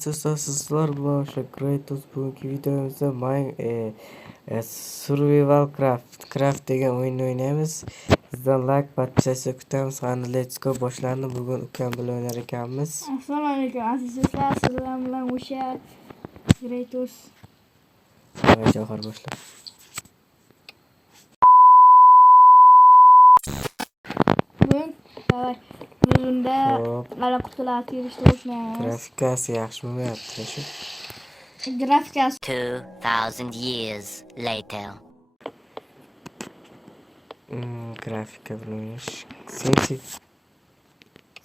sizlar bilan o'sha Kratos bugungi videomizda Survival Craft degan o'yinni o'ynaymiz. Sizdan like, podpisatsiya kutamiz. Qani let's go boshlandi. Bugun ukam bilan o'ynar ekanmiz. Assalomu alaykum aziz do'stlar, sizlar bilan o'sha Kratos. Davay Javohar boshla. Bunda mana qutilar terishni o'rganamiz. Grafikasi yaxshimi bo'lyapti shu? Grafikasi 2000 years later. Grafika bilan o'ynash.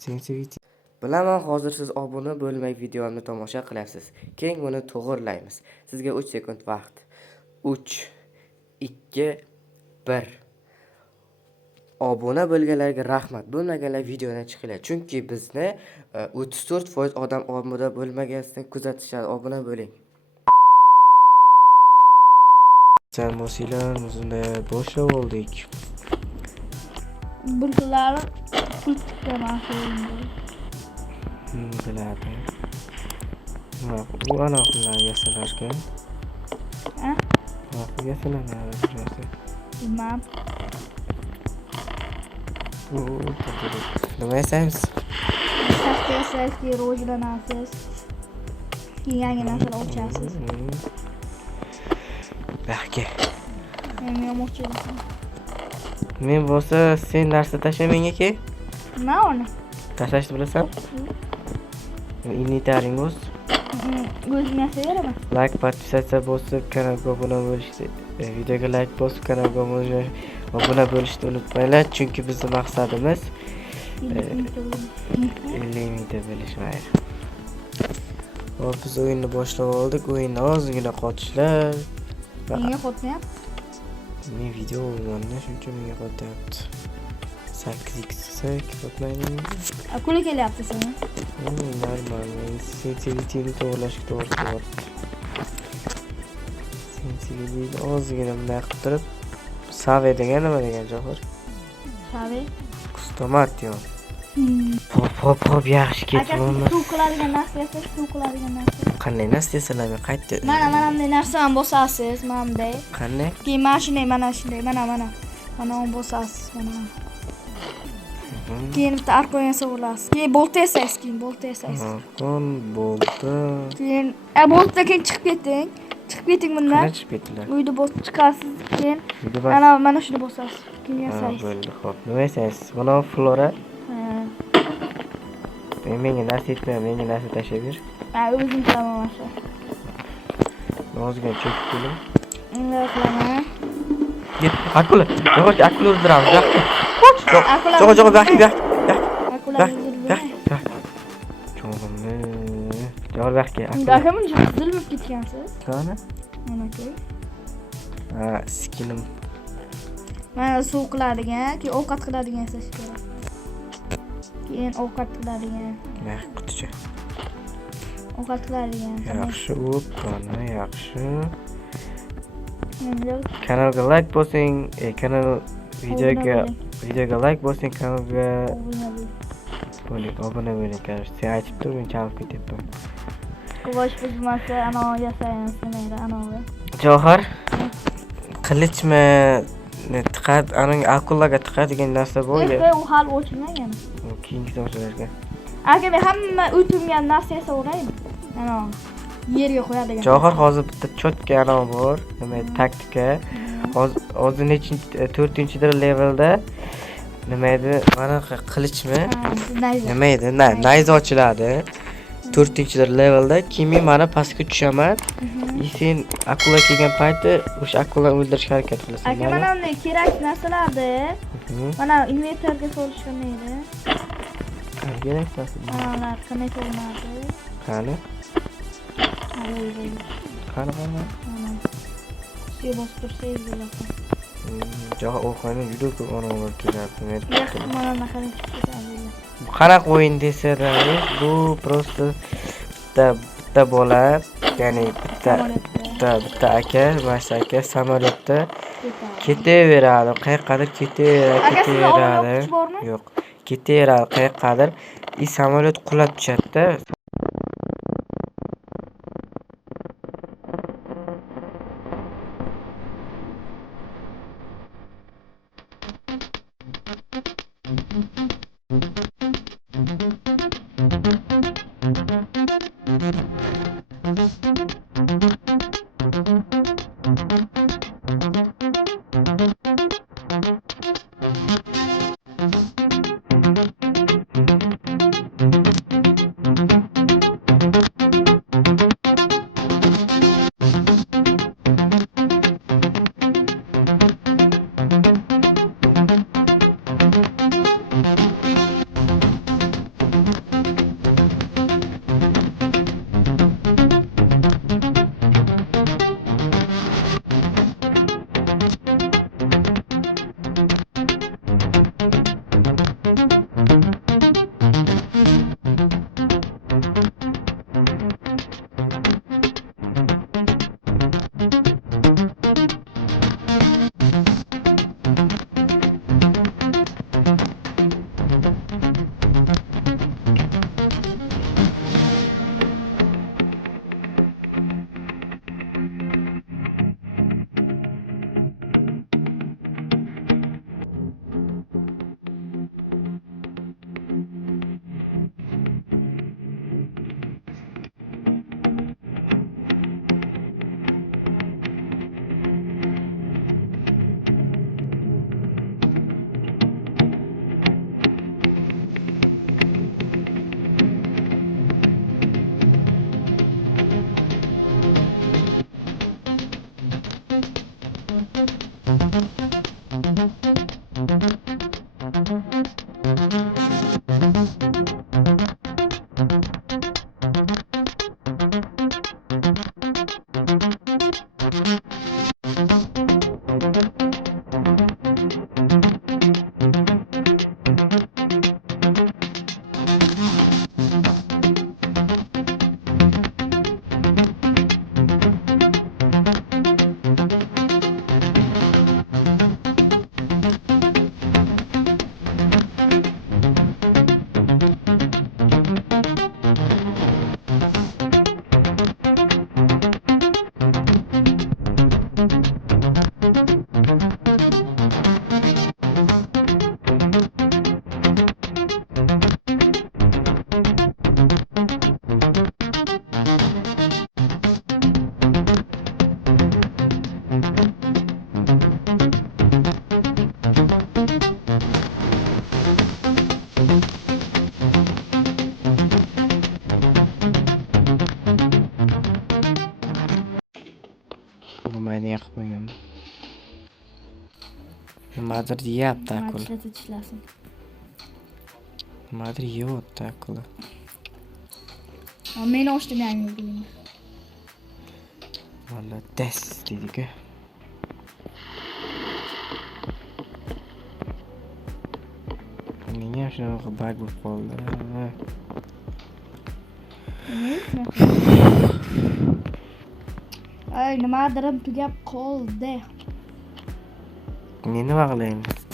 Sensitivity. Bilaman, hozir siz obuna bo'lmay videomni tomosha qilyapsiz. Keyin buni to'g'irlaymiz. Sizga 3 sekund vaqt. 3 2 1. Obuna bo'lganlarga rahmat. Bo'lmaganlar videodan chiqinglar. Chunki bizni 34% odam obuna bo'lmagansidan kuzatishadi. Obuna bo'ling. Jamosilar o'zida boshlab oldik. bulutlar pul chiqarmoqchi. Biladi. Bu anaqilar yasalarkan. Yasalanadi. Bilmem. Nima yasaymiz? Saksiyasiz, rivojlanasiz. Yangi narsa ochasiz. Yaxshi. Men yo'qchiman. Men bo'lsa sen narsa tasha menga-ki. Nima uni? Tashlashni bilasan? Inventaring bo'l. O'zing yasayveraman. Like, podpisatsiya bosib, kanalga obuna bo'lishni, videoga like bosib, kanalga obuna bo'lishni unutmanglar, chunki bizning maqsadimiz 50 mingta bo'lish mayli. Hop, biz o'yinni boshlab oldik. O'yinni ozgina qochishlar. Menga qotmayapti. Men video o'ynagandan shuncha menga qotyapti. 8x qilsak qotmaydi. Akula kelyapti seni. Normal. Sensitivityni to'g'irlashga to'g'ri kelyapti. Sensitivity ozgina bunday qilib turib, save degan nima degan Javohar? Save? Kustomat yo'q. Hop, yaxshi ketibmiz. Suv qiladigan narsa esa suv qiladigan narsa. Qanday narsa desalarmi? Qaytdi. Mana bunday narsani bosasiz, mana bunday. Qanday? Keyin shunday, mana shunday, mana. Mana uni bosasiz, mana. Keyin bitta arqon yasab olasiz. Keyin bolta yasaysiz, Arqon, bolta. Keyin bolta keyin chiqib keting. Chiqib keting bundan. Qancha chiqib ketdilar? Uyda bosib chiqasiz, keyin mana shuni bosasiz. Keyin yasaysiz. Bo'ldi, xo'p. Nima yasaysiz? Mana flora. Menga narsa yetmayapti, menga narsa tashlab ber. O'zim qilaman mana. Ozgina cho'kib keling. Unday qilaman. Git, akula. Yo'q, akula o'ldiramiz. Akula. Jo'q, vaqt. Akula o'ldirmaydi. Jo'q, vaqtga. Aka buncha zulmib ketgansiz. Qani? Mana-ku. Skinim. Mana suv qiladigan, keyin ovqat qiladigan yasash kerak. Keyin ovqat qiladigan. Mana quticha. Ovqat qiladigan. Yaxshi, qani yaxshi. Kanalga like bosing, videoga like bosing, kanalga obuna bo'ling. Sen aytib tur, men chalib ketyapman. Quvosh buzmasa, ana yasaymiz demaydi, ana. Javohar, qilichmi, tiqat, aning akulaga tiqadigan narsa bo'ldi. U hal ochilmagan. Keyingi so'zlarga. Aka, men hamma o'tilgan narsa yasaveraymi? Ana. Yerga qo'yadigan. Javohar hozir bitta cho'tka ana bor, nima taktika. Hozir 4-dir levelda nima edi? Mana qilichmi? Nima edi? Nayz ochiladi. 4-dir levelda kimi mana pastga tushaman. Sen akula kelgan payti o'sha akulani o'ldirishga harakat qilasan. Aka, mana bunday kerak narsalarni mana inventorga solishgan edi. Kerak narsa. Mana qanday solinadi? Qani? Qani? Suv bosib tursangiz bo'ladi. Jo'q, o'qiyni juda ko'p onalar kelyapti. Mana qanday chiqadi. Qanaqa o'yin desa-da, bu prosta bitta bola, ya'ni bitta aka, mana aka samolyotda ketaveradi, qayerqadir ketaveradi. Yo'q, ketaveradi qayerqadir. Samolyot qulab tushadi-da. Nimaga yoqib qo'ygan? Nimadir yeyapti akula. Machilata tishlasin. Nimadir yeyapti akula. Men ochdim yangi buyumni. Valla des dedi-ku. Nega shunaqa bug bo'lib qoldi? Ay, nimadirim tugab qoldi. Men nima qilaymiz?